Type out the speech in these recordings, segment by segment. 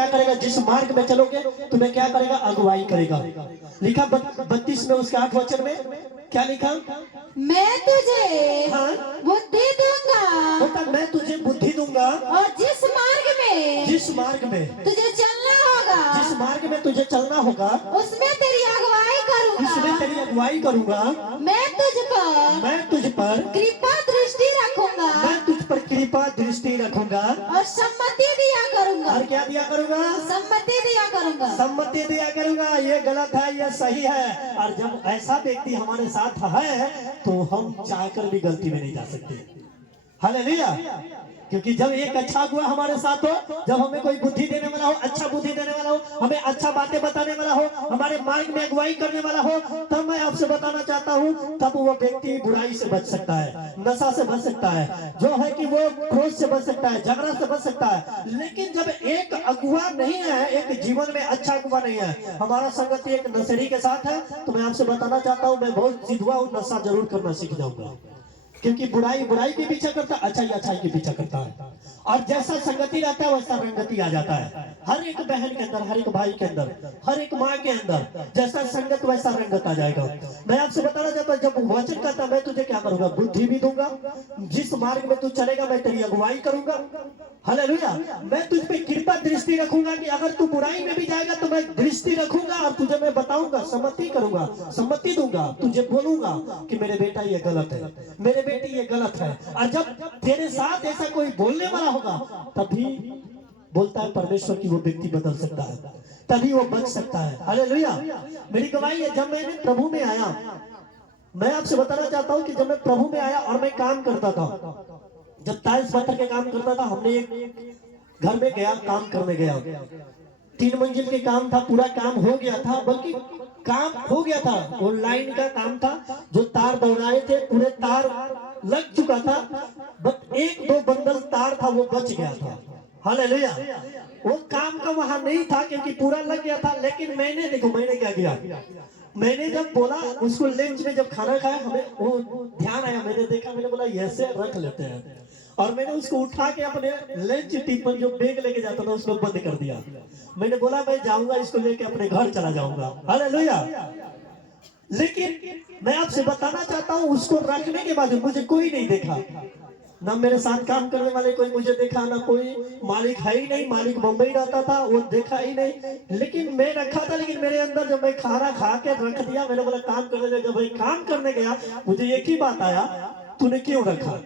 क्या करेगा, जिस मार्ग में चलोगे तुम्हें क्या करेगा, अगुवाई करेगा। लिखा 32 में उसके 8 वचन में क्या लिखा, मैं तुझे हाँ बुद्धि दूंगा, बेटा मैं तुझे बुद्धि दूंगा, और जिस मार्ग में तुझे चलना होगा, जिस मार्ग में तुझे चलना होगा उसमें तेरी अगुवाई करूंगा। उसमें तेरी अगुवाई करूंगा। मैं तुझ पर कृपा दृष्टि रखूंगा, मैं तुझ पर कृपा दृष्टि रखूंगा और सम्मति दिया करूंगा। और क्या दिया करूंगा, सम्मति दिया करूंगा। सम्मति दिया करूंगा। ये गलत है, ये सही है। और जब ऐसा व्यक्ति हमारे साथ है तो हम चाहकर भी गलती में नहीं जा सकते। हालेलुया। क्योंकि जब एक अच्छा अगुआ हमारे साथ हो, जब हमें कोई बुद्धि देने वाला हो, अच्छा बुद्धि देने वाला हो, हमें अच्छा बातें बताने वाला हो, हमारे मार्ग में अगुवाई करने वाला हो, तब मैं आपसे बताना चाहता हूँ तब वो व्यक्ति बुराई से बच सकता है, नशा से बच सकता है, जो है कि वो क्रोध से बच सकता है, झगड़ा से बच सकता है। लेकिन जब एक अगुआ नहीं है, एक जीवन में अच्छा अगुआ नहीं है, हमारा संगति एक नशेड़ी के साथ है, तो मैं आपसे बताना चाहता हूँ मैं बहुत सिद्धुआ हूँ, नशा जरूर करना सीख जाऊंगा। क्योंकि बुराई बुराई के पीछा करता है, अच्छाई अच्छाई के पीछा करता है। और जैसा संगति रहता है वैसा रंगति आ जाता है। हर एक बहन के अंदर, हर एक भाई के अंदर, हर एक माँ के अंदर जैसा संगत वैसा रंगत आ जाएगा। मैं आपसे बताना चाहता हूँ जब वचन कहता मैं तुझे क्या करूंगा, बुद्धि भी दूंगा, जिस मार्ग में तू चलेगा मैं तेरी अगुवाई करूंगा। हालेलुया। मैं तुझ पे कृपा दृष्टि रखूंगा कि अगर तू बुराई में भी जाएगा तो मैं दृष्टि रखूंगा और तुझे मैं बताऊंगा, सम्मति करूंगा, सम्मति दूंगा, तुझे बोलूंगा कि मेरे बेटा ये गलत है, मेरे बेटी ये गलत है। और जब तेरे साथ ऐसा कोई बोलने वाला होगा तभी बोलता है परमेश्वर की वो व्यक्ति बदल सकता है, तभी वो बच सकता है। हालेलुया। मेरी गवाही है जब मैंने प्रभु में आया, मैं आपसे बताना चाहता हूं कि जब मैं प्रभु में आया और मैं काम करता था, जब टाइल्स पत्थर के काम करता था, हमने एक घर में गया, काम करने गया, 3 मंजिल के काम था, पूरा काम हो गया था, बल्कि काम हो गया था, वो लाइन का काम था, जो तार दौड़ाए थे पूरे तार लग चुका था, बस 1-2 बंडल तार था वो बच गया था। हालेलुया। वो काम का वहां नहीं था क्योंकि पूरा लग गया था। लेकिन मैंने देखो मैंने क्या किया, मैंने जब बोला उसको लंच में जब खाना खाया, हमें वो ध्यान आया, मैंने देखा, मैंने बोला ऐसे रख लेते हैं, और मैंने उसको उठा के अपने लंच टिफिन जो बैग लेके जाता था उसको बंद कर दिया। मैंने बोला मैं जाऊंगा इसको लेके अपने घर चला जाऊंगा। हालेलुया। लेकिन मैं आपसे बताना चाहता हूं उसको रखने के बाद मुझे कोई नहीं देखा, ना मेरे साथ काम करने वाले कोई मुझे देखा, ना कोई मालिक है ही नहीं, मालिक मुंबई रहता था वो देखा ही नहीं। लेकिन मैं रखा था, लेकिन मेरे अंदर जब मैं खाना खा के रख दिया, मैंने बोला काम करने गया, जब मैं काम करने गया मुझे एक ही बात आया, तूने क्यों रखा।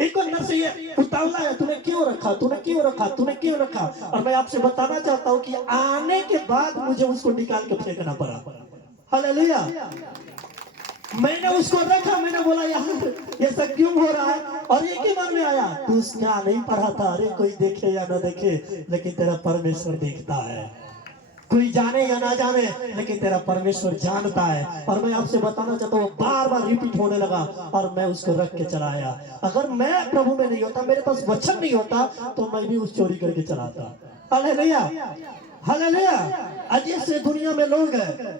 एक अंदर से ये उतावला है, तूने क्यों रखा, तूने क्यों रखा, तूने क्यों रखा। और मैं आपसे बताना चाहता हूँ कि आने के बाद मुझे उसको निकाल के फेंकना पड़ा। हालेलुया। मैंने उसको रखा, मैंने बोला यार ये सब क्यों हो रहा है, और एक ही मन में आया तू उसका नहीं पढ़ा था, अरे कोई देखे या ना देखे लेकिन तेरा परमेश्वर देखता है, कोई जाने या ना जाने लेकिन तेरा परमेश्वर जानता है। और मैं आपसे बताना चाहता हूँ बार बार रिपीट होने लगा और मैं उसको रख के चला आया। अगर मैं प्रभु में नहीं होता, मेरे पास वचन नहीं होता, तो मैं भी उस चोरी करके चलाता। हालेलुया। हालेलुया। आज से दुनिया में लोग हैं,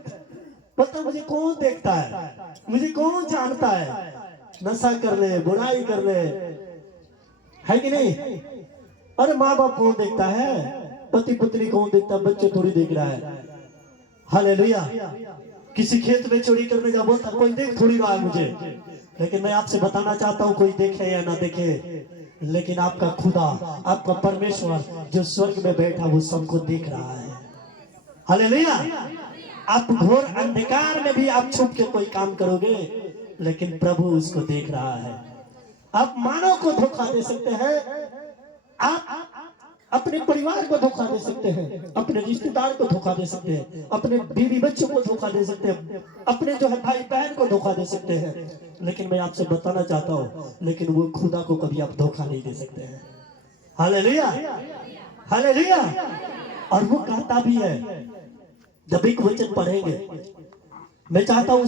पता मुझे कौन देखता है, मुझे कौन जानता है, नशा कर ले, बुराई कर ले, है कि नहीं। अरे माँ बाप कौन देखता है, पति पत्नी कौन देखता है, बच्चे थोड़ी देख रहा है। हालेलुया। किसी खेत में चोरी करने का बोलता कोई देख थोड़ी रहा है मुझे, लेकिन मैं आपसे बताना चाहता हूँ कोई देखे या ना देखे, लेकिन आपका खुदा, आपका परमेश्वर जो स्वर्ग में बैठा वो सबको देख रहा है। हालेलुया। आप घोर अंधकार में भी आप छुप के कोई काम करोगे, लेकिन प्रभु उसको देख रहा है। आप मानव को धोखा दे सकते हैं, आप अपने परिवार को धोखा दे सकते हैं, अपने रिश्तेदार को धोखा दे सकते हैं, अपने बीवी बच्चों को धोखा दे सकते हैं, अपने जो है भाई बहन को धोखा दे सकते हैं, लेकिन मैं आपसे बताना चाहता हूँ लेकिन वो खुदा को कभी आप धोखा नहीं दे सकते हैं। हालेलुया। हालेलुया। और वो कहता भी है, जब एक वचन पढ़ेंगे, मैं चाहता हूं